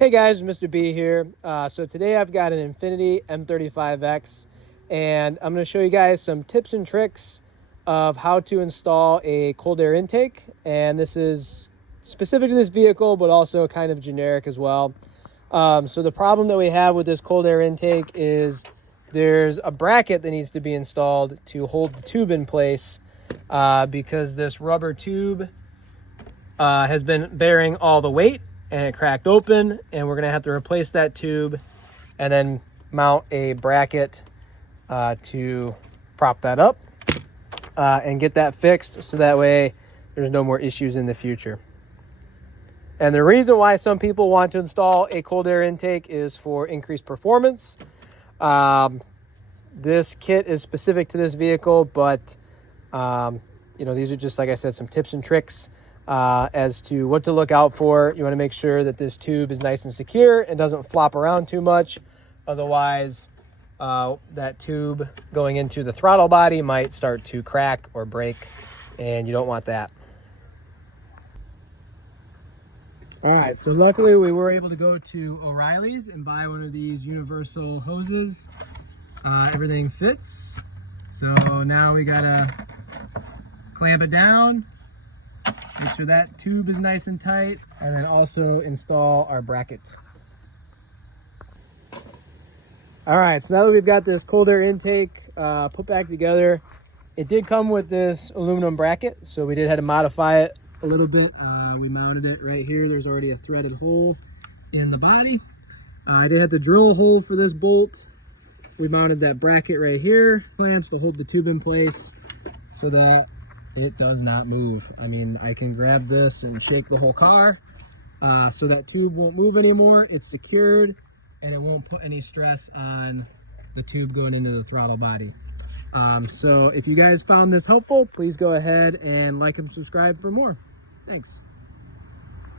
Hey guys, Mr.B here. So today I've got an Infinity M35x and I'm going to show you guys some tips and tricks of how to install a cold air intake. And this is specific to this vehicle, but also kind of generic as well. So the problem that we have with this cold air intake is there's a bracket that needs to be installed to hold the tube in place because this rubber tube has been bearing all the weight and it cracked open, and we're gonna have to replace that tube and then mount a bracket to prop that up and get that fixed so that way there's no more issues in the future. And the reason why some people want to install a cold air intake is for increased performance. This kit is specific to this vehicle, but these are just, like I said, some tips and tricks as to what to look out for. You want to make sure that this tube is nice and secure and doesn't flop around too much. Otherwise, that tube going into the throttle body might start to crack or break, and you don't want that. All right, so luckily we were able to go to O'Reilly's and buy one of these universal hoses. Everything fits. So now we gotta clamp it down, make sure that tube is nice and tight, and then also install our bracket. All right, so now that we've got this cold air intake put back together, it did come with this aluminum bracket, so we did have to modify it a little bit. We mounted it right here. There's already a threaded hole in the body. I did have to drill a hole for this bolt. We mounted that bracket right here, clamps to hold the tube in place so that it does not move. I mean, I can grab this and shake the whole car so that tube won't move anymore. It's secured and it won't put any stress on the tube going into the throttle body. So if you guys found this helpful, please go ahead and like and subscribe for more. Thanks.